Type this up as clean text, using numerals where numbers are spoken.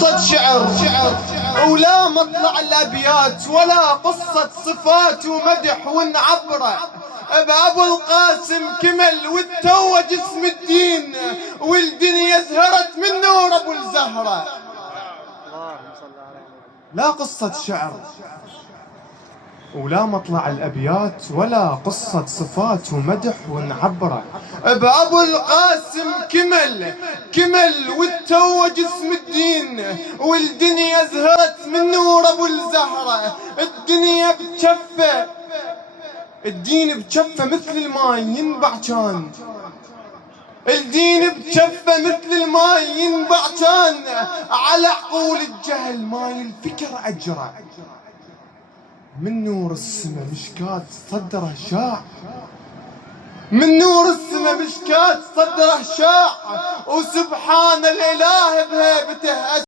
قصة شعر ولا مطلع الأبيات ولا قصة صفات ومدح ونعبره بأبو القاسم كمل والتوج اسم الدين والدنيا زهرت من نور أبو الزهرة. لا قصة شعر ولا مطلع الأبيات ولا قصة صفات ومدح ونعبره بأبو القاسم كمل والتوج اسم الدين والدنيا زهرت من نور أبو الزهرة. الدنيا بتشفى الدين بتشفى مثل الماي ينبع كان الدين بتشفى مثل الماي ينبع كان على عقول الجهل ماي الفكر أجرى. من نور السما مشكات صدره شاع من نور السما مشكات صدره شاع وسبحان الإله بهيبته